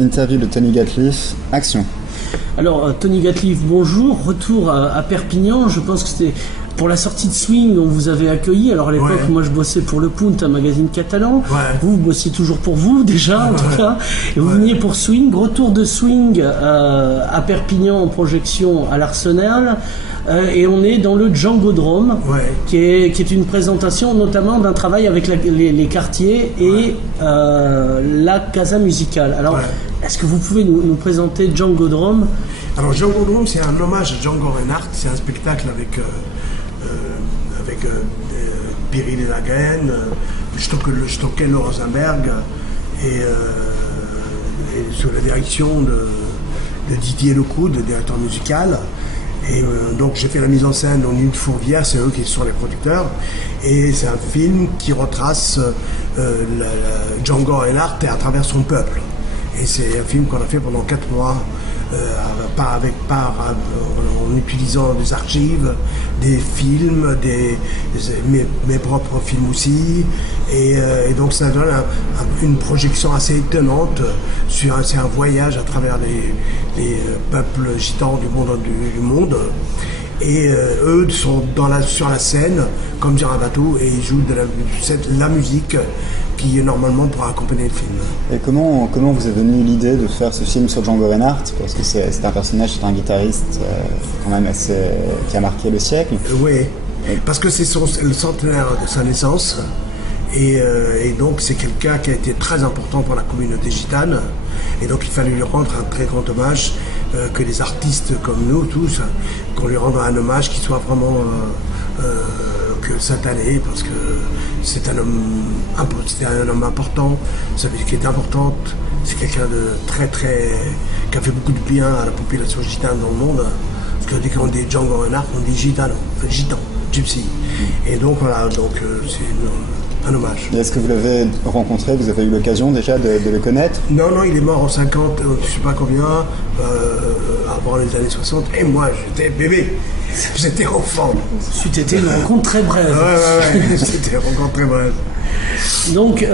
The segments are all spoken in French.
Interview de Tony Gatliff, action. Alors, Tony Gatliff, bonjour. Retour à Perpignan. Je pense que c'était pour la sortie de Swing, on vous avait accueilli. Alors, à l'époque, moi, je bossais pour Le Punt, un magazine catalan. Vous bossiez toujours pour vous, déjà, en tout cas. Et vous veniez pour Swing. Retour de Swing à Perpignan en projection à l'Arsenal. Et on est dans le Djangodrome, qui est une présentation notamment d'un travail avec les quartiers et la Casa Musicale. Alors, est-ce que vous pouvez nous présenter Djangodrome? Alors, Djangodrome, c'est un hommage à Django Reinhardt. C'est un spectacle avec Pirine Lagen, Stockel Rosenberg et sous la direction de Didier Lecoud, le directeur musical. Et donc j'ai fait la mise en scène en une fourvière, c'est eux qui sont les producteurs. Et c'est un film qui retrace Django Reinhardt à travers son peuple. Et c'est un film qu'on a fait pendant 4 mois, en utilisant des archives, des films, mes propres films aussi. Et donc ça donne une projection assez étonnante c'est un voyage à travers les peuples gitans du monde. Et eux sont sur la scène, comme sur un bateau, et ils jouent de la musique qui normalement pourra accompagner le film. Et comment vous est venue l'idée de faire ce film sur Django Reinhardt? Parce que c'est un personnage, c'est un guitariste quand même qui a marqué le siècle. Oui, parce que c'est le centenaire de sa naissance. Et donc c'est quelqu'un qui a été très important pour la communauté gitane. Et donc il fallait lui rendre un très grand hommage, que les artistes comme nous tous, qu'on lui rende un hommage qui soit vraiment que cette année, parce que c'était un homme important, sa musique est importante, c'est quelqu'un de qui a fait beaucoup de bien à la population gitane dans le monde. Parce que dès qu'on dit Django Reinhardt, on dit gitan, gypsy. Et donc voilà, c'est un hommage. Et est-ce que vous l'avez rencontré, vous avez eu l'occasion déjà de le connaître? Non, il est mort en 50, je ne sais pas combien, avant les années 60, et moi j'étais bébé, j'étais enfant. C'était une rencontre très brève. Ouais, c'était une rencontre très brève. Donc,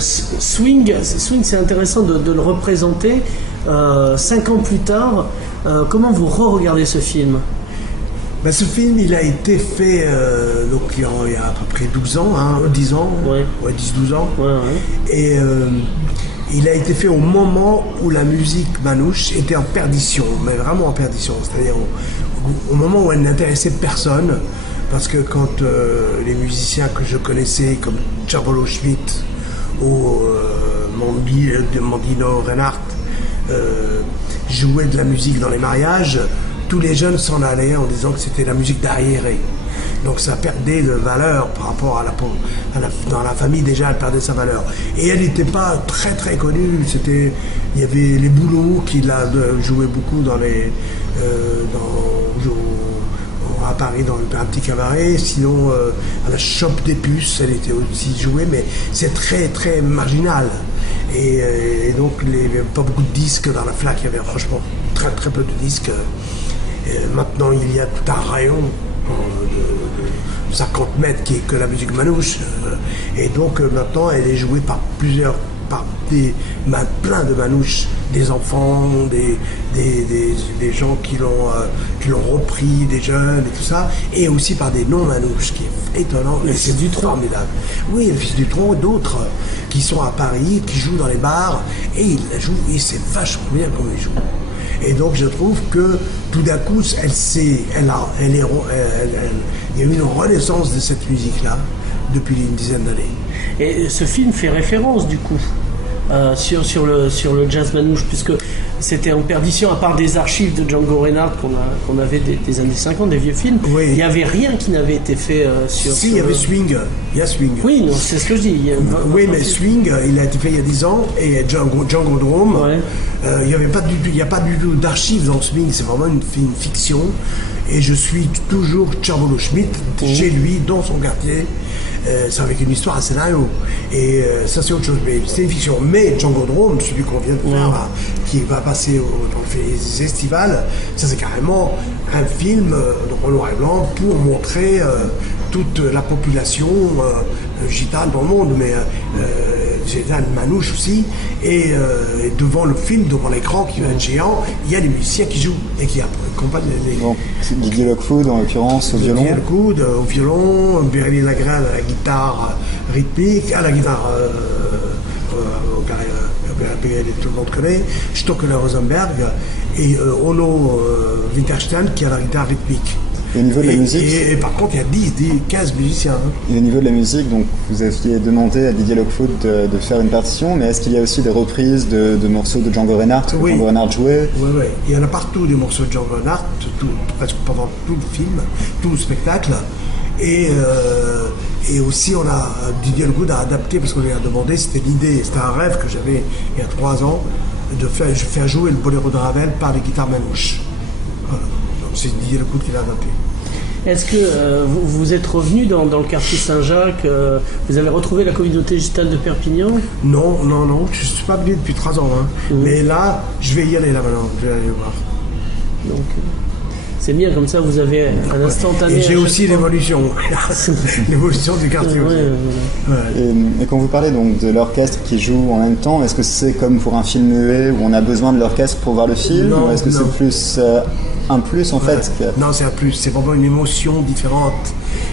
Swing, c'est intéressant de le représenter 5 ans plus tard. Comment vous re-regardez ce film? Ce film, il a été fait donc, il y a à peu près 12 ans, 10 ans, 10-12 ans. Et il a été fait au moment où la musique manouche était en perdition, mais vraiment en perdition. C'est-à-dire au moment où elle n'intéressait personne. Parce que quand les musiciens que je connaissais, comme Tchabolo Schmidt ou Mandino Reinhardt, jouaient de la musique dans les mariages, tous les jeunes s'en allaient en disant que c'était la musique d'arriéré. Donc ça perdait de valeur par rapport dans la famille, déjà elle perdait sa valeur. Et elle n'était pas très très connue. Il y avait les Boulots qui jouaient beaucoup à Paris dans un petit cabaret, sinon à la Chope des Puces, elle était aussi jouée, mais c'est très très marginal. Et donc il n'y avait pas beaucoup de disques dans la FLAC, il y avait franchement très très peu de disques. Maintenant il y a tout un rayon de 50 mètres qui est que la musique manouche. Et donc maintenant elle est jouée par plein de manouches, des enfants, des gens qui l'ont repris, des jeunes et tout ça, et aussi par des non-manouches, qui est étonnant. Le Fils du Tronc. Formidable. Oui, le Fils du Tronc, d'autres qui sont à Paris, qui jouent dans les bars, et ils la jouent, et c'est vachement bien comme ils jouent. Et donc je trouve que tout d'un coup, il y a eu une renaissance de cette musique-là depuis une dizaine d'années. Et ce film fait référence du coup sur le jazz manouche, puisque c'était en perdition, à part des archives de Django Reinhardt qu'on avait des années 50, des vieux films. Il n'y avait rien qui n'avait été fait sur... Si, il y avait Swing. Il y a Swing. Oui, non, c'est ce que je dis. Oui, mais Swing, il a été fait il y a 10 ans, et Djangodrome, il n'y a pas du tout d'archives dans Swing, c'est vraiment une fiction. Et je suis toujours Tchabolo Schmidt, chez lui, dans son quartier. C'est avec une histoire, un scénario. Et ça, c'est autre chose. Mais c'est une fiction. Mais Djangodrome, celui qu'on vient de faire, là, qui va passer dans les estivales, ça, c'est carrément un film en noir et blanc pour montrer toute la population gitane dans le monde, mais gitane manouche aussi. Et devant le film, devant l'écran qui va être géant, il y a des musiciens qui jouent et qui accompagnent les. Donc, Didier Lockwood en l'occurrence au violon. Didier Lockwood au violon, Bérélie Lagrève à la guitare rythmique, à la guitare. Tout le monde connaît, Stockeler Rosenberg et Ono Winterstein qui a la guitare rythmique. Et au niveau de la musique et par contre, il y a 15 musiciens. Hein. Et au niveau de la musique, donc, vous aviez demandé à Didier Lockwood de faire une partition, mais est-ce qu'il y a aussi des reprises de morceaux de Django Reinhardt que Django Reinhardt jouait? Oui. Il y en a partout des morceaux de Django Reinhardt, presque pendant tout le film, tout le spectacle. Et aussi, Didier Lockwood a adapté, parce qu'on lui a demandé, c'était l'idée, c'était un rêve que j'avais il y a 3 ans, de faire jouer le boléro de Ravel par les guitares manouches. Voilà. Donc c'est Didier Lockwood qui l'a adapté. Est-ce que vous êtes revenu dans le quartier Saint-Jacques, vous avez retrouvé la communauté gitane de Perpignan? Non, je ne suis pas venu depuis 3 ans. Hein. Mais là, je vais y aller là maintenant, je vais aller le voir. Donc, c'est bien, comme ça vous avez un instantané. Et j'ai aussi l'évolution du quartier aussi. Et quand vous parlez donc de l'orchestre qui joue en même temps, est-ce que c'est comme pour un film muet où on a besoin de l'orchestre pour voir le film? Non, ou est-ce que c'est plus un plus en fait Non, c'est un plus, c'est vraiment une émotion différente.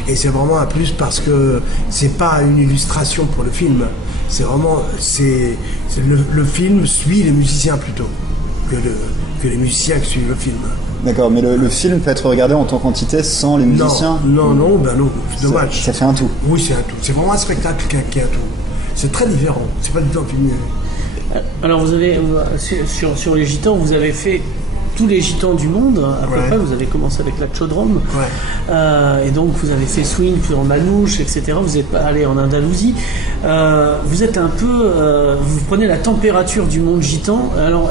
Et c'est vraiment un plus parce que c'est pas une illustration pour le film. C'est vraiment, le film suit les musiciens plutôt que les musiciens qui suivent le film. D'accord, mais le film peut être regardé en tant qu'entité sans les musiciens? Non, c'est dommage. Ça fait un tout? Oui, c'est un tout. C'est vraiment un spectacle qui a un tout. C'est très différent, c'est pas du tout un film. Alors vous avez, sur les gitans, vous avez fait tous les gitans du monde, à peu près. Vous avez commencé avec la Chaudrome, et donc vous avez fait swing, puis en manouche, etc. Vous êtes allé en Andalousie. Vous êtes un peu, vous prenez la température du monde gitan. Alors,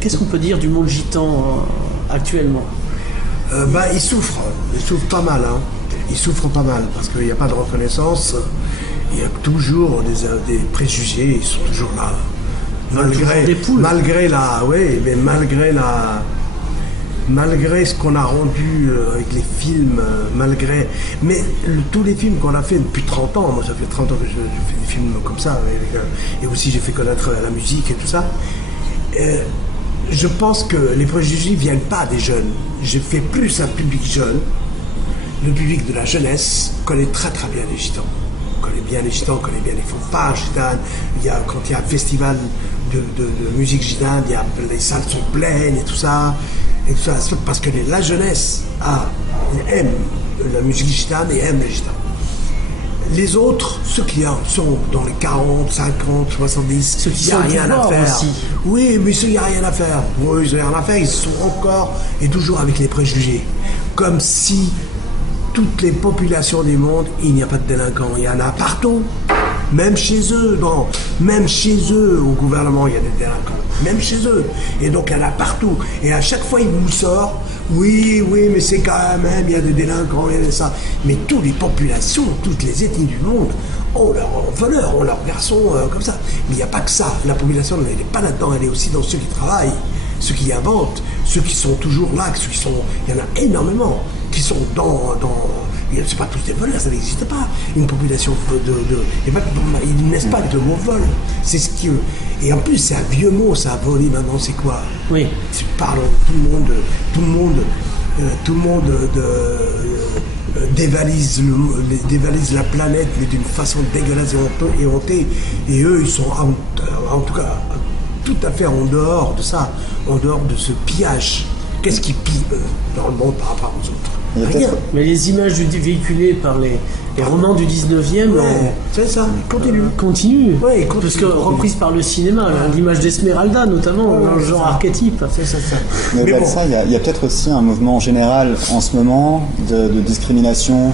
qu'est-ce qu'on peut dire du monde gitan actuellement? Il souffre pas mal. Hein. Il souffre pas mal parce qu'il n'y a pas de reconnaissance. Il y a toujours des préjugés, ils sont toujours là. Malgré ce qu'on a rendu avec les films, mais tous les films qu'on a fait depuis 30 ans, moi ça fait 30 ans que je fais des films comme ça, et aussi j'ai fait connaître la musique et tout ça. Je pense que les préjugés ne viennent pas des jeunes. J'ai fait plus un public jeune. Le public de la jeunesse connaît très très bien les gitans. Connaît bien les gitans, connaît bien les fanfares gitanes. Quand il y a un festival de musique gitane, les salles sont pleines et tout ça. Parce que la jeunesse aime la musique gitane et aime les gitans. Les autres, ceux qui sont dans les 40, 50, 70, ceux qui il n'y a rien à faire. Aussi. Oui, mais ceux qui n'ont rien à faire. Oui, ils n'ont rien à faire, ils sont encore et toujours avec les préjugés. Comme si toutes les populations du monde, il n'y a pas de délinquants. Il y en a partout. Même chez eux, au gouvernement, il y a des délinquants. Même chez eux. Et donc, il y en a partout. Et à chaque fois, il nous sort, oui, mais c'est quand même, il y a des délinquants, il y a ça. Mais toutes les populations, toutes les ethnies du monde ont leurs voleurs, ont leurs garçons comme ça. Mais il n'y a pas que ça. La population, elle n'est pas là-dedans. Elle est aussi dans ceux qui travaillent, ceux qui inventent, ceux qui sont toujours là, il y en a énormément qui sont dans c'est pas tous des voleurs, ça n'existe pas. Une population ils naissent pas avec le mot vol. C'est ce qui. Et en plus, c'est un vieux mot, ça, voler maintenant, c'est quoi? Oui. Pardon, tout le monde dévalise la planète, mais d'une façon dégueulasse et hontée. Et eux, ils sont en tout cas tout à fait en dehors de ça, en dehors de ce pillage. Qu'est-ce qui pille dans le monde par rapport aux autres? Rien. Mais les images véhiculées par les romans du 19e c'est ça, continue. Ouais, parce que reprise par le cinéma, l'image d'Esmeralda notamment, dans le genre archétype. C'est ça. Mais au-delà de ça, il y a peut-être aussi un mouvement général en ce moment de discrimination.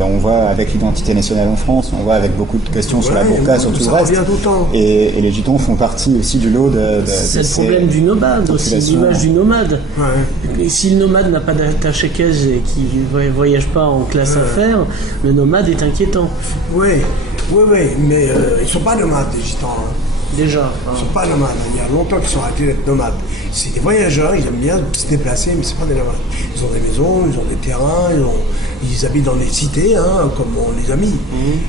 On voit avec l'identité nationale en France, on voit avec beaucoup de questions sur la burqa, sur tout le reste. Et les gitans font partie aussi du lot de c'est le problème du nomade aussi, l'image du nomade. Ouais. Si le nomade n'a pas d'attache caisse et qui ne voyage pas en classe affaires, le nomade est inquiétant. Oui, mais ils ne sont pas nomades, les gitans. Hein. Déjà. Ils ne sont pas nomades. Il y a longtemps qu'ils sont arrêtés d'être nomades. C'est des voyageurs, ils aiment bien se déplacer, mais ce pas des nomades. Ils ont des maisons, ils ont des terrains, ils habitent dans des cités, hein, comme on les a mis.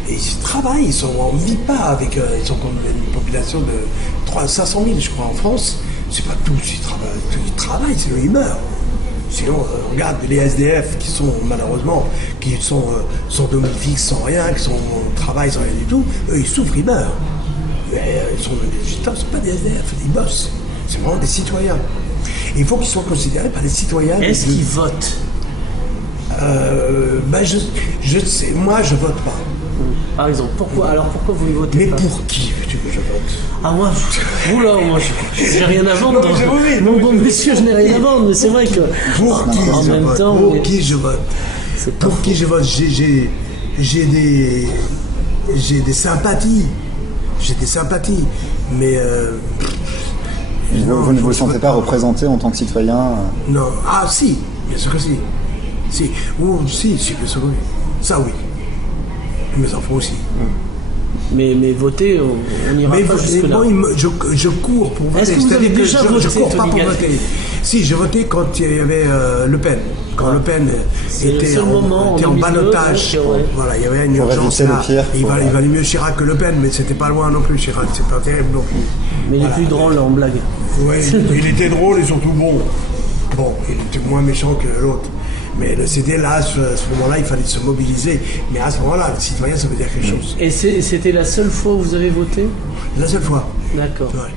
Et ils travaillent, on ne vit pas avec... ils sont comme une population de 500 000, je crois, en France. C'est pas tous, ils travaillent, sinon ils meurent. Sinon, on regarde les SDF qui sont malheureusement, qui sont sans domicile fixe, sans rien, qui sont au travail sans rien du tout, eux ils souffrent, ils meurent. Mais ils sont des gitans, c'est pas des SDF, ils bossent. C'est vraiment des citoyens. Et il faut qu'ils soient considérés par les citoyens. Est-ce qu'ils votent? Je sais, moi je vote pas. Par exemple, pourquoi vous ne votez Mais pas? pour qui veux-tu que je vote? Ah moi, moi j'ai rien à vendre. Non, Mon bon monsieur, je n'ai rien à vendre, mais c'est vrai que pour qui en je même vote? temps, Pour qui je vote? Pour qui je vote? J'ai des sympathies. J'ai des sympathies, mais vous ne vous sentez pas représenté en tant que citoyen? Non. Ah si, bien sûr que si. Si, si, bien sûr oui. Ça oui. Mes enfants aussi. Mais voter, on n'ira pas jusque-là. Moi, je cours pour voter. Est-ce que vous avez déjà voté, je cours pas Tony pour Gatliff? voter. Si, j'ai voté quand il y avait Le Pen. Quand Le Pen était en ballottage. Voilà, il y avait une urgence là. Il valait mieux Chirac que Le Pen, mais c'était pas loin non plus, Chirac. C'est pas terrible non plus. Mais il est plus drôle en blague. Oui, il était drôle et surtout bon. Bon, il était moins méchant que l'autre. Mais c'était là, à ce moment-là, il fallait se mobiliser. Mais à ce moment-là, le citoyen, ça veut dire quelque chose. Et c'était la seule fois où vous avez voté? La seule fois. D'accord. Ouais.